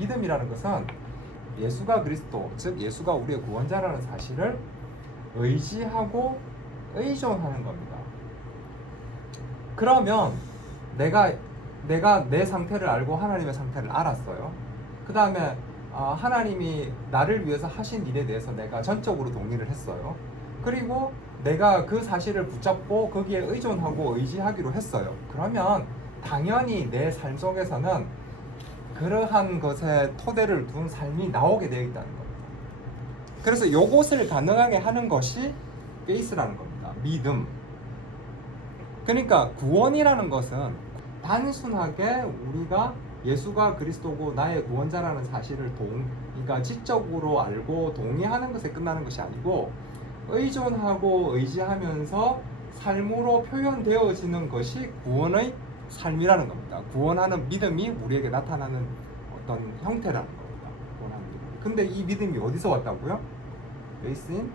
믿음이라는 것은 예수가 그리스도, 즉 예수가 우리의 구원자라는 사실을 의지하고 의존하는 겁니다. 그러면 내가 내 상태를 알고 하나님의 상태를 알았어요. 그 다음에 하나님이 나를 위해서 하신 일에 대해서 내가 전적으로 동의를 했어요. 그리고 내가 그 사실을 붙잡고 거기에 의존하고 의지하기로 했어요. 그러면 당연히 내 삶 속에서는 그러한 것에 토대를 둔 삶이 나오게 되어 있다는 겁니다. 그래서 이것을 가능하게 하는 것이 페이스라는 겁니다. 믿음. 그러니까 구원이라는 것은 단순하게 우리가 예수가 그리스도고 나의 구원자라는 사실을 그러니까 지적으로 알고 동의하는 것에 끝나는 것이 아니고 의존하고 의지하면서 삶으로 표현되어지는 것이 구원의 삶이라는 겁니다. 구원하는 믿음이 우리에게 나타나는 어떤 형태라는 겁니다. 구원하는 믿음. 근데 이 믿음이 어디서 왔다고요? Based in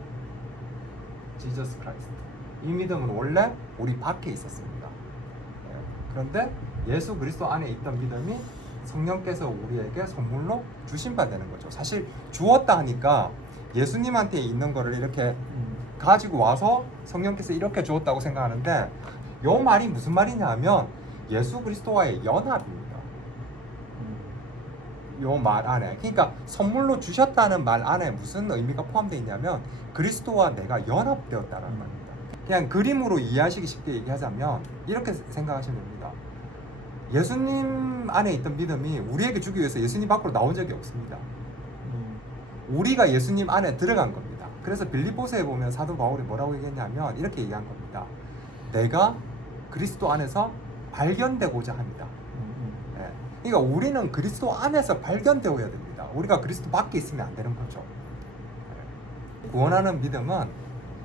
Jesus Christ. 이 믿음은 원래 우리 밖에 있었습니다. 그런데 예수 그리스도 안에 있던 믿음이 성령께서 우리에게 선물로 주신 바 되는 거죠. 사실 주었다 하니까 예수님한테 있는 거를 이렇게 가지고 와서 성령께서 이렇게 주었다고 생각하는데 이 말이 무슨 말이냐 하면 예수 그리스도와의 연합입니다. 이 말 안에, 그러니까 선물로 주셨다는 말 안에 무슨 의미가 포함되어 있냐면 그리스도와 내가 연합되었다는 말입니다. 그냥 그림으로 이해하시기 쉽게 얘기하자면 이렇게 생각하시면 됩니다. 예수님 안에 있던 믿음이 우리에게 주기 위해서 예수님 밖으로 나온 적이 없습니다. 우리가 예수님 안에 들어간 겁니다. 그래서 빌립보서에 보면 사도 바울이 뭐라고 얘기했냐면 이렇게 얘기한 겁니다. 내가 그리스도 안에서 발견되고자 합니다. 그러니까 우리는 그리스도 안에서 발견되어야 됩니다. 우리가 그리스도 밖에 있으면 안 되는 거죠. 구원하는 믿음은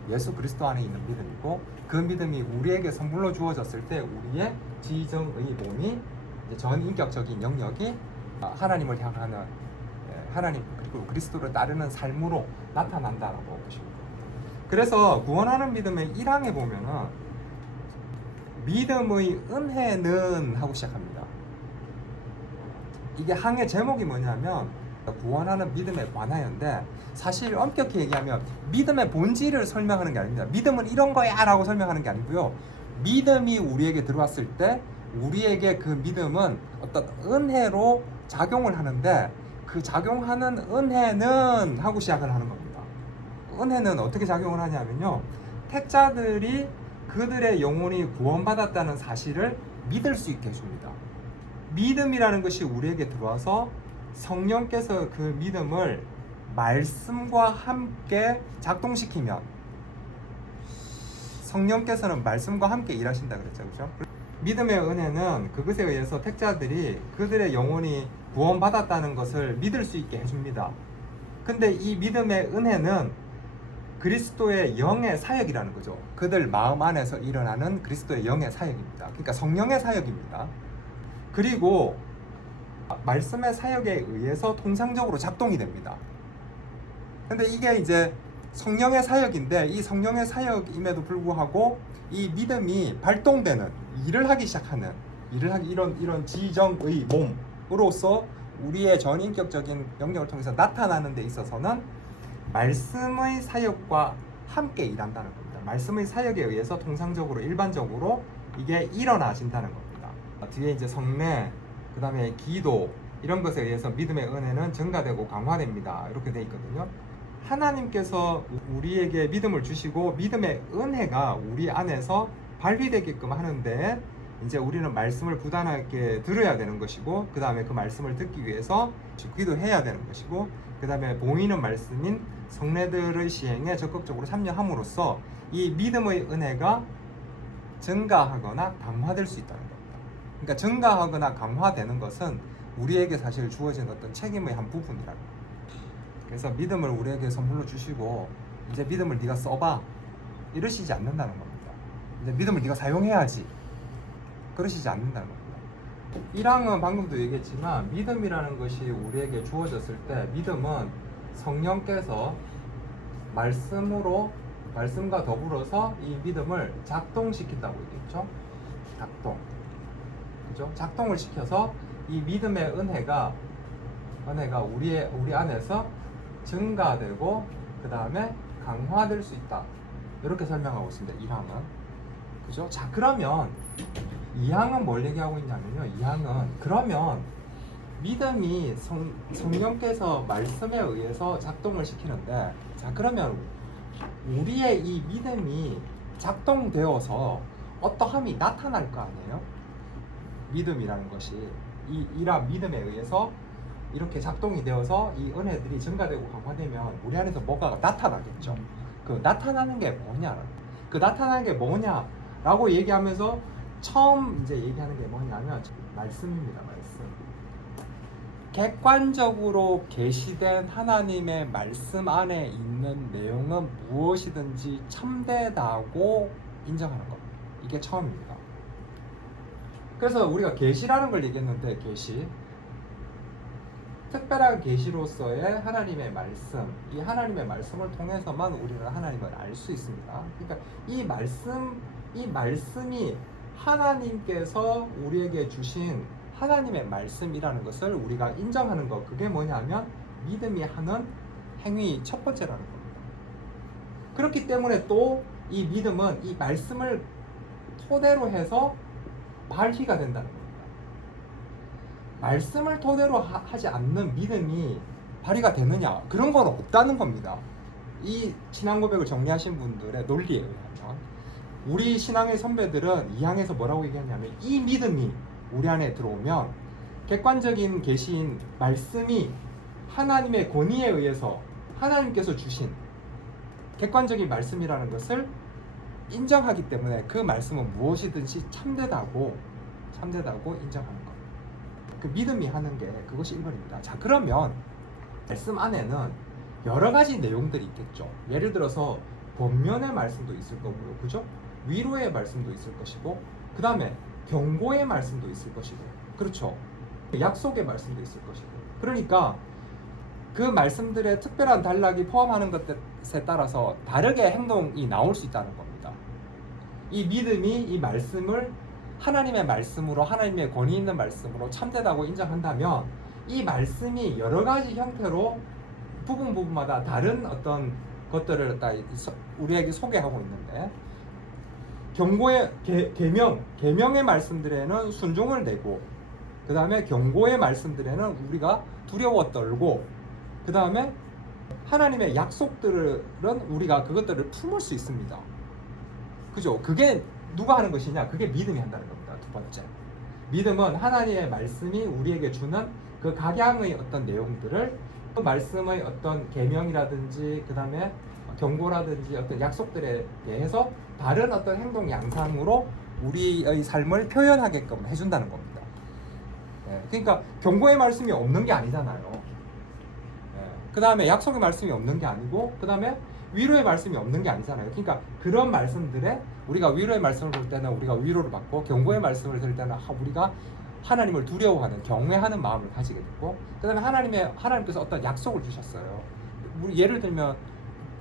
예수 그리스도 안에 있는 믿음이고 그 믿음이 우리에게 선물로 주어졌을 때 우리의 지정의 몸이 전 인격적인 영역이 하나님을 향하는 하나님 그리고 그리스도를 따르는 삶으로 나타난다라고 보시면 됩니다. 그래서 구원하는 믿음의 1항에 보면은 믿음의 은혜는 하고 시작합니다. 이게 항의 제목이 뭐냐면 구원하는 믿음에 관하여인데 사실 엄격히 얘기하면 믿음의 본질을 설명하는 게 아닙니다. 믿음은 이런 거야 라고 설명하는 게 아니고요. 믿음이 우리에게 들어왔을 때 우리에게 그 믿음은 어떤 은혜로 작용을 하는데 그 작용하는 은혜는 하고 시작을 하는 겁니다. 은혜는 어떻게 작용을 하냐면요. 택자들이 그들의 영혼이 구원받았다는 사실을 믿을 수 있게 해줍니다. 믿음이라는 것이 우리에게 들어와서 성령께서 그 믿음을 말씀과 함께 작동시키면 성령께서는 말씀과 함께 일하신다 그랬죠. 그렇죠? 믿음의 은혜는 그것에 의해서 택자들이 그들의 영혼이 구원받았다는 것을 믿을 수 있게 해줍니다. 근데 이 믿음의 은혜는 그리스도의 영의 사역이라는 거죠. 그들 마음 안에서 일어나는 그리스도의 영의 사역입니다. 그러니까 성령의 사역입니다. 그리고 말씀의 사역에 의해서 통상적으로 작동이 됩니다. 근데 이게 이제 성령의 사역인데 이 성령의 사역임에도 불구하고 이 믿음이 발동되는 일을 하기 시작하는 이런 지정의 몸으로서 우리의 전인격적인 영역을 통해서 나타나는 데 있어서는 말씀의 사역과 함께 일한다는 겁니다. 말씀의 사역에 의해서 통상적으로 일반적으로 이게 일어나진다는 겁니다. 뒤에 이제 성례, 그 다음에 기도 이런 것에 의해서 믿음의 은혜는 증가되고 강화됩니다. 이렇게 돼 있거든요. 하나님께서 우리에게 믿음을 주시고 믿음의 은혜가 우리 안에서 발휘되게끔 하는데 이제 우리는 말씀을 부단하게 들어야 되는 것이고 그 다음에 그 말씀을 듣기 위해서 기도해야 되는 것이고 그 다음에 보이는 말씀인 성례들의 시행에 적극적으로 참여함으로써 이 믿음의 은혜가 증가하거나 강화될 수 있다는 겁니다. 그러니까 증가하거나 강화되는 것은 우리에게 사실 주어진 어떤 책임의 한 부분이라는 겁니다. 그래서 믿음을 우리에게 선물로 주시고 이제 믿음을 네가 써봐 이러시지 않는다는 겁니다. 이제 믿음을 네가 사용해야지 그러시지 않는다는 겁니다. 1항은 방금도 얘기했지만 믿음이라는 것이 우리에게 주어졌을 때 믿음은 성령께서 말씀과 더불어서 이 믿음을 작동시킨다고 얘기했죠. 작동. 그죠? 작동을 시켜서 이 믿음의 은혜가 은혜가 우리 안에서 증가되고 그 다음에 강화될 수 있다. 이렇게 설명하고 있습니다. 1항은. 그죠? 자, 그러면 2항은 뭘 얘기하고 있냐면요. 2항은 그러면 믿음이 성령께서 말씀에 의해서 작동을 시키는데, 자, 그러면 우리의 이 믿음이 작동되어서 어떠함이 나타날 거 아니에요? 믿음이라는 것이 이러한 믿음에 의해서 이렇게 작동이 되어서 이 은혜들이 증가되고 강화되면 우리 안에서 뭐가 나타나겠죠. 그 나타나는 게 뭐냐? 그 나타나는 게 뭐냐라고 얘기하면서 처음 이제 얘기하는 게 뭐냐면 말씀입니다. 말씀. 객관적으로 계시된 하나님의 말씀 안에 있는 내용은 무엇이든지 참되다고 인정하는 겁니다. 이게 처음입니다. 그래서 우리가 계시라는 걸 얘기했는데, 계시, 특별한 계시로서의 하나님의 말씀, 이 하나님의 말씀을 통해서만 우리는 하나님을 알 수 있습니다. 그러니까 이 말씀이 하나님께서 우리에게 주신 하나님의 말씀이라는 것을 우리가 인정하는 것, 그게 뭐냐면 믿음이 하는 행위 첫 번째라는 겁니다. 그렇기 때문에 또 이 믿음은 이 말씀을 토대로 해서 발휘가 된다는 겁니다. 말씀을 토대로 하지 않는 믿음이 발휘가 되느냐? 그런 건 없다는 겁니다. 이 신앙 고백을 정리하신 분들의 논리에 의하면, 우리 신앙의 선배들은 이 항에서 뭐라고 얘기하냐면, 이 믿음이 우리 안에 들어오면 객관적인 계시인 말씀이 하나님의 권위에 의해서 하나님께서 주신 객관적인 말씀이라는 것을 인정하기 때문에 그 말씀은 무엇이든지 참되다고 인정하는 겁니다. 그 믿음이 하는 게 그것이 1번입니다. 자, 그러면 말씀 안에는 여러 가지 내용들이 있겠죠. 예를 들어서 권면의 말씀도 있을 거고요, 그죠? 위로의 말씀도 있을 것이고, 그 다음에 경고의 말씀도 있을 것이고, 그렇죠? 약속의 말씀도 있을 것이고. 그러니까 그 말씀들의 특별한 단락이 포함하는 것에 따라서 다르게 행동이 나올 수 있다는 겁니다. 이 믿음이 이 말씀을 하나님의 말씀으로, 하나님의 권위 있는 말씀으로 참되다고 인정한다면, 이 말씀이 여러 가지 형태로 부분마다 다른 어떤 것들을 우리에게 소개하고 있는데, 경고의 계명의 말씀들에는 순종을 내고, 그 다음에 경고의 말씀들에는 우리가 두려워 떨고, 그 다음에 하나님의 약속들은 우리가 그것들을 품을 수 있습니다. 그죠? 그게 누가 하는 것이냐? 그게 믿음이 한다는 겁니다. 두 번째, 믿음은 하나님의 말씀이 우리에게 주는 그 각양의 어떤 내용들을, 그 말씀의 어떤 계명이라든지 그 다음에 경고라든지 어떤 약속들에 대해서 다른 어떤 행동 양상으로 우리의 삶을 표현하게끔 해준다는 겁니다. 그러니까 경고의 말씀이 없는 게 아니잖아요. 그 다음에 약속의 말씀이 없는 게 아니고, 그 다음에 위로의 말씀이 없는 게 아니잖아요. 그러니까 그런 말씀들에 우리가 위로의 말씀을 볼 때는 우리가 위로를 받고, 경고의 말씀을 들을 때는 우리가 하나님을 두려워하는, 경외하는 마음을 가지게 되고, 그 다음에 하나님께서 어떤 약속을 주셨어요. 우리 예를 들면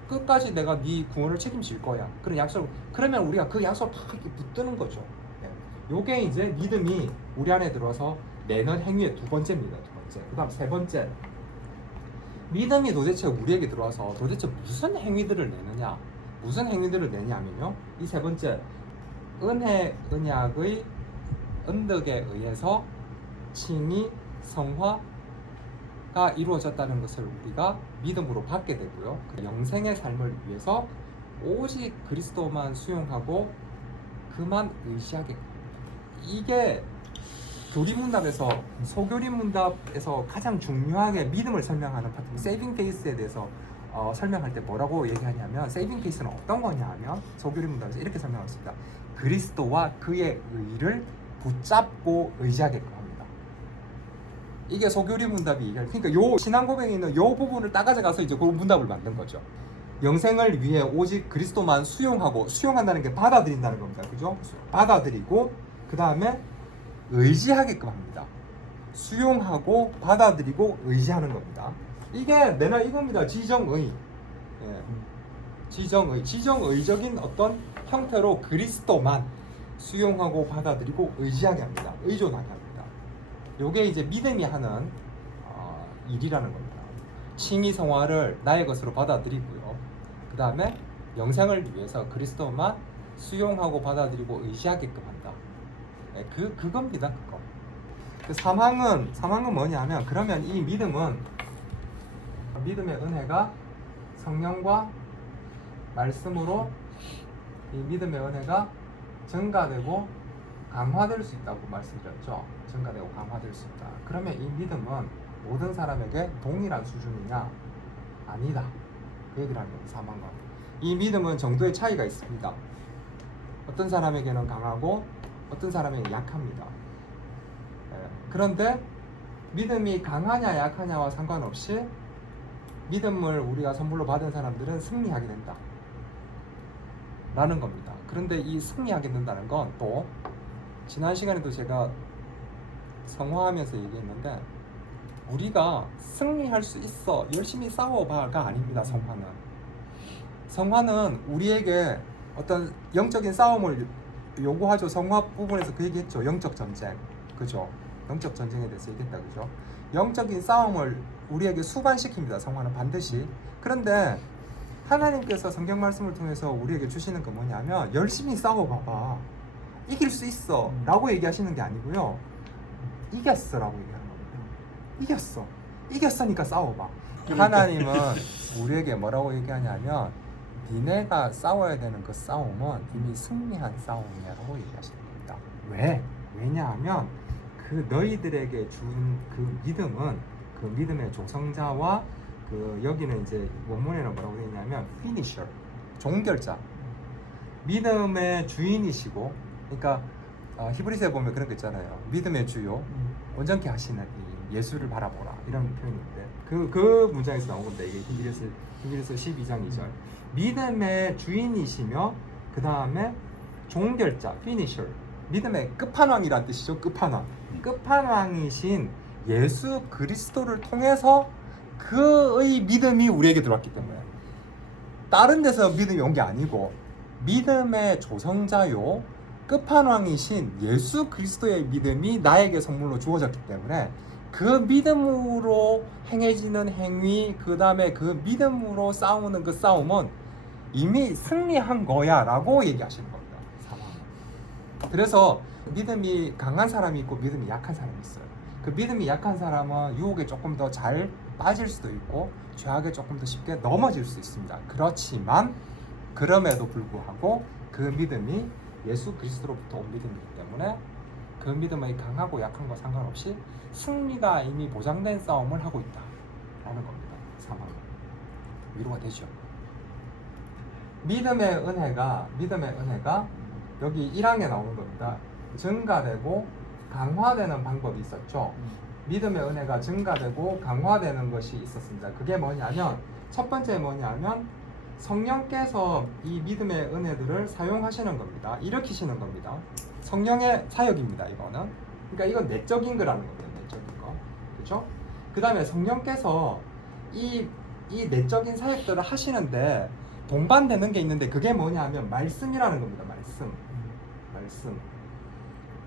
끝까지 내가 네 구원을 책임질 거야, 그런 약속. 그러면 우리가 그 약속을 팍 이렇게 붙드는 거죠. 요게 이제 믿음이 우리 안에 들어서 내는 행위의 두 번째입니다. 두 번째. 그 다음 세 번째, 믿음이 도대체 우리에게 들어와서 도대체 무슨 행위들을 내느냐? 무슨 행위들을 내냐면요, 이 세 번째, 언약의 언덕에 의해서 칭의, 성화가 이루어졌다는 것을 우리가 믿음으로 받게 되고요. 그 영생의 삶을 위해서 오직 그리스도만 수용하고 그만 의지하게 됩니다. 이게 교리문답에서, 소교리문답에서 가장 중요하게 믿음을 설명하는 파트, 세이빙 페이스에 대해서 설명할 때 뭐라고 얘기하냐면, 세이빙 페이스는 어떤 거냐 하면 소교리문답에서 이렇게 설명했습니다. 그리스도와 그의 의를 붙잡고 의지하게끔 합니다. 이게 소교리문답이 얘기할, 그러니까 요 신앙 고백에 있는 요 부분을 따가져 가서 이제 그 문답을 만든 거죠. 영생을 위해 오직 그리스도만 수용한다는 게 받아들인다는 겁니다. 그죠? 받아들이고 그 다음에 의지하게끔 합니다. 수용하고 받아들이고 의지하는 겁니다. 이게 내나 이겁니다. 지정의. 지정의적인 어떤 형태로 그리스도만 수용하고 받아들이고 의지하게 합니다. 의존하게 합니다. 요게 이제 믿음이 하는 일이라는 겁니다. 칭의 성화를 나의 것으로 받아들이고요. 그 다음에 영생을 위해서 그리스도만 수용하고 받아들이고 의지하게끔 한다. 네, 그겁니다. 그거. 그 사망은 뭐냐면, 그러면 이 믿음의 은혜가 성령과 말씀으로 이 믿음의 은혜가 증가되고 강화될 수 있다고 말씀드렸죠. 증가되고 강화될 수 있다. 그러면 이 믿음은 모든 사람에게 동일한 수준이냐? 아니다. 그 얘기를 하는 겁니다. 사망과. 이 믿음은 정도의 차이가 있습니다. 어떤 사람에게는 강하고 어떤 사람에게는 약합니다. 그런데 믿음이 강하냐 약하냐와 상관없이 믿음을 우리가 선물로 받은 사람들은 승리하게 된다 라는 겁니다. 그런데 이 승리하게 된다는 건 또 지난 시간에도 제가 성화하면서 얘기했는데, 우리가 승리할 수 있어 열심히 싸워봐가 아닙니다. 성화는 우리에게 어떤 영적인 싸움을 요구하죠. 성화 부분에서 그 얘기했죠. 영적 전쟁, 그죠? 영적 전쟁에 대해서 얘기했다, 그죠? 영적인 싸움을 우리에게 수반시킵니다. 성화는 반드시. 그런데 하나님께서 성경 말씀을 통해서 우리에게 주시는 건 뭐냐면, 열심히 싸워봐봐, 이길 수 있어 라고 얘기하시는 게 아니고요, 이겼어 라고 얘기하는 겁니다. 이겼으니까 싸워봐. 하나님은 우리에게 뭐라고 얘기하냐면, 니네가 싸워야 되는 그 싸움은 이미 승리한 싸움이라고 얘기하시는 겁니다. 왜? 왜냐하면 그 너희들에게 준 그 믿음은 그 믿음의 조성자와 그 여기는 이제 원문에는 뭐라고 되어 있냐면 finisher, 종결자, 믿음의 주인이시고, 그러니까 히브리서에 보면 그런 거 있잖아요. 믿음의 주요 온전케 하시는 이 예수를 바라보라, 이런 표현인데 그 문장에서 나온 건데, 이게 히브리서 12장 2절. 믿음의 주인이시며 그 다음에 종결자, finisher, 믿음의 끝판왕이란 뜻이죠. 끝판왕이신 예수 그리스도를 통해서 그의 믿음이 우리에게 들어왔기 때문에, 다른 데서 믿음이 온 게 아니고 믿음의 조성자요 끝판왕이신 예수 그리스도의 믿음이 나에게 선물로 주어졌기 때문에, 그 믿음으로 행해지는 행위, 그 다음에 그 믿음으로 싸우는 그 싸움은 이미 승리한 거야 라고 얘기하시는 겁니다. 그래서 믿음이 강한 사람이 있고 믿음이 약한 사람이 있어요. 그 믿음이 약한 사람은 유혹에 조금 더 잘 빠질 수도 있고 죄악에 조금 더 쉽게 넘어질 수 있습니다. 그렇지만 그럼에도 불구하고 그 믿음이 예수 그리스도로부터 온 믿음이기 때문에 그 믿음의 강하고 약한 거 상관없이 승리가 이미 보장된 싸움을 하고 있다 라는 겁니다. 사망은 위로가 되죠. 믿음의 은혜가 여기 1항에 나오는 겁니다. 증가되고 강화되는 방법이 있었죠. 믿음의 은혜가 증가되고 강화되는 것이 있었습니다. 그게 뭐냐면, 첫 번째 뭐냐면 성령께서 이 믿음의 은혜들을 사용하시는 겁니다. 일으키시는 겁니다. 성령의 사역입니다. 이거는. 그러니까 이건 내적인 거라는 겁니다. 내적인 거. 그렇죠? 그 다음에 성령께서 이 내적인 사역들을 하시는데 동반되는 게 있는데, 그게 뭐냐면 말씀이라는 겁니다.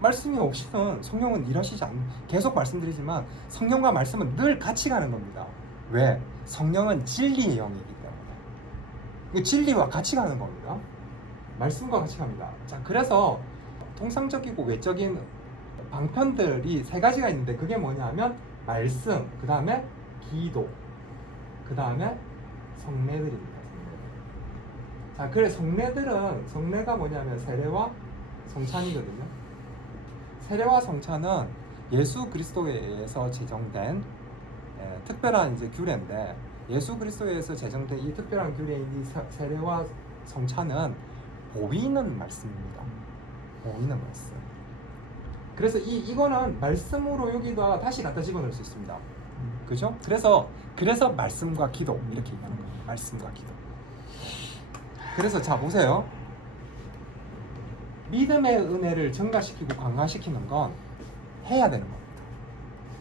말씀이 없이는 성령은 일하시지 않는, 계속 말씀드리지만 성령과 말씀은 늘 같이 가는 겁니다. 왜? 성령은 진리의 영이기 때문에 진리와 같이 가는 겁니다. 말씀과 같이 갑니다. 자, 그래서 통상적이고 외적인 방편들이 세 가지가 있는데, 그게 뭐냐면 말씀, 그 다음에 기도, 그 다음에 성례들입니다. 자, 그래 성례가 뭐냐면 세례와 성찬이거든요. 세례와 성찬은 예수 그리스도에 의해서 제정된 특별한 이제 규례인데, 예수 그리스도에 의해서 제정된 이 특별한 규례인 이 세례와 성찬은 보이는 말씀입니다. 보이는 말씀. 그래서 이거는 말씀으로 여기다가 다시 갖다 집어넣을 수 있습니다. 그죠? 그래서 말씀과 기도 이렇게 얘기하는 거예요. 말씀과 기도. 그래서 자 보세요. 믿음의 은혜를 증가시키고 강화시키는 건 해야 되는 겁니다.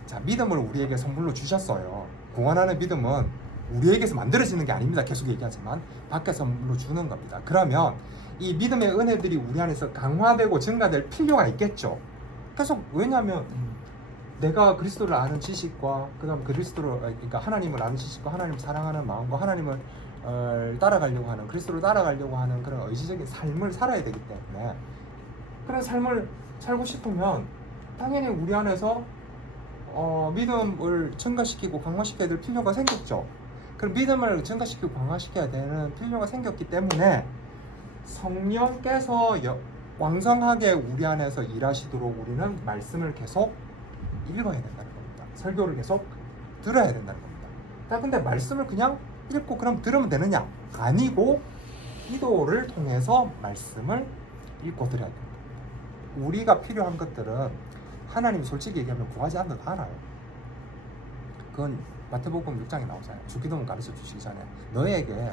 자, 믿음을 우리에게 선물로 주셨어요. 구원하는 믿음은 우리에게서 만들어지는 게 아닙니다. 계속 얘기하지만 밖에서 선물로 주는 겁니다. 그러면 이 믿음의 은혜들이 우리 안에서 강화되고 증가될 필요가 있겠죠. 계속, 왜냐하면 내가 그리스도를 아는 지식과 그다음 그리스도를 그러니까 하나님을 아는 지식과 하나님을 사랑하는 마음과 하나님을 따라가려고 하는 그리스도를 따라가려고 하는 그런 의지적인 삶을 살아야 되기 때문에 그런 삶을 살고 싶으면 당연히 우리 안에서 믿음을 증가시키고 강화시켜야 될 필요가 생겼죠. 그럼 믿음을 증가시키고 강화시켜야 되는 필요가 생겼기 때문에 성령께서 왕성하게 우리 안에서 일하시도록 우리는 말씀을 계속 읽어야 된다는 겁니다. 설교를 계속 들어야 된다는 겁니다. 근데 말씀을 그냥 읽고 그럼 들으면 되느냐? 아니고 기도를 통해서 말씀을 읽고 들어야 됩니다. 우리가 필요한 것들은 하나님 솔직히 얘기하면 구하지 않는 거 알아요. 그건 마태복음 6장에 나오잖아요. 주기도문 가르쳐 주시기 전에 너에게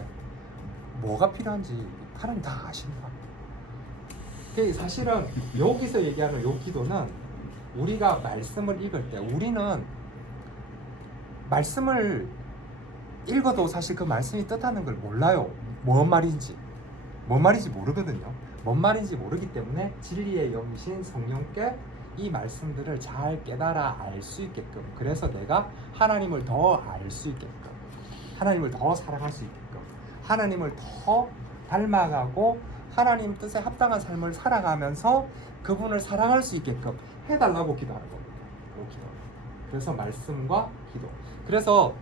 뭐가 필요한지 하나님 다 아십니다. 사실은 여기서 얘기하는 요 기도는 우리가 말씀을 읽을 때 우리는 말씀을 읽어도 사실 그 말씀이 뜻하는 걸 몰라요. 뭔 말인지 모르거든요. 뭔 말인지 모르기 때문에 진리의 영이신 성령께 이 말씀들을 잘 깨달아 알 수 있게끔, 그래서 내가 하나님을 더 알 수 있게끔, 하나님을 더 사랑할 수 있게끔, 하나님을 더 닮아가고 하나님 뜻에 합당한 삶을 살아가면서 그분을 사랑할 수 있게끔 해달라고 기도하는 겁니다. 기도. 그래서 말씀과 기도. 그래서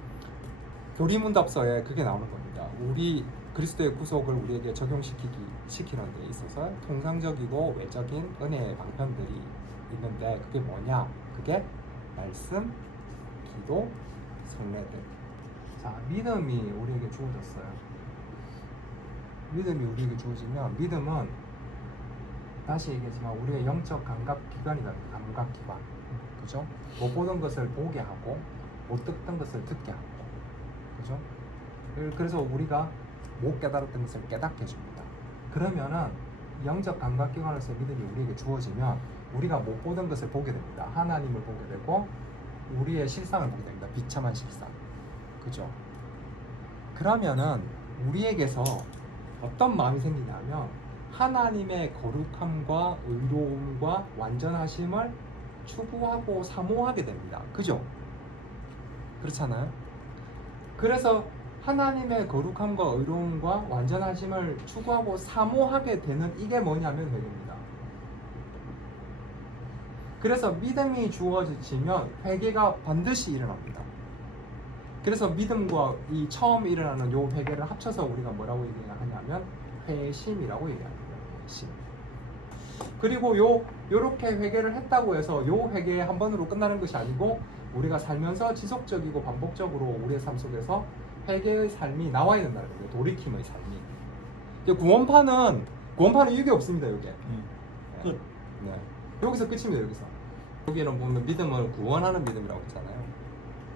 교리문답서에 그게 나오는 겁니다. 우리 그리스도의 구속을 우리에게 적용시키는 데 있어서 통상적이고 외적인 은혜의 방편들이 있는데 그게 뭐냐? 그게 말씀, 기도, 성례들. 자, 믿음이 우리에게 주어졌어요. 믿음이 우리에게 주어지면 믿음은 다시 얘기했지만 우리의 영적 감각기관이다. 감각기관. 그죠? 못 보던 것을 보게 하고 못 듣던 것을 듣게 하고, 그죠? 그래서 우리가 못 깨달았던 것을 깨닫게 해줍니다. 그러면은 영적 감각기관에서 믿음이 우리에게 주어지면 우리가 못 보던 것을 보게 됩니다. 하나님을 보게 되고 우리의 실상을 보게 됩니다. 비참한 실상. 그죠? 그러면은 우리에게서 어떤 마음이 생기냐면 하나님의 거룩함과 의로움과 완전하심을 추구하고 사모하게 됩니다. 그죠? 그렇잖아요? 그래서 하나님의 거룩함과 의로움과 완전하심을 추구하고 사모하게 되는 이게 뭐냐면 회개입니다. 그래서 믿음이 주어지면 회개가 반드시 일어납니다. 그래서 믿음과 이 처음 일어나는 요 회개를 합쳐서 우리가 뭐라고 얘기하냐면 회심이라고 얘기합니다. 회심. 그리고 요렇게 회개를 했다고 해서 요 회개 한 번으로 끝나는 것이 아니고 우리가 살면서 지속적이고 반복적으로 우리의 삶 속에서 회개의 삶이 나와야 된다는 거예요. 돌이킴의 삶이. 구원파는 이게 없습니다. 이게. 끝. 네. 여기서 끝입니다. 여기는 보면 믿음을 구원하는 믿음이라고 했잖아요.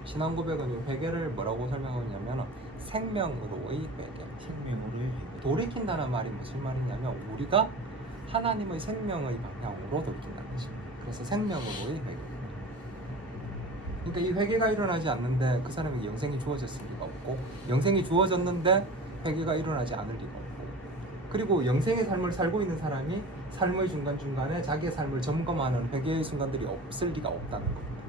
신앙 고백은 회개를 뭐라고 설명하냐면 생명으로의 회개. 생명으로의 회개. 돌이킨다는 말이 무슨 말이냐면 우리가 하나님의 생명의 방향으로 돌이킨다는 것입니다. 그래서 생명으로의 회개. 그러니까 이 회개가 일어나지 않는데 그 사람에게 영생이 주어졌을 리가 없고, 영생이 주어졌는데 회개가 일어나지 않을 리가 없고, 그리고 영생의 삶을 살고 있는 사람이 삶의 중간중간에 자기의 삶을 점검하는 회개의 순간들이 없을 리가 없다는 겁니다.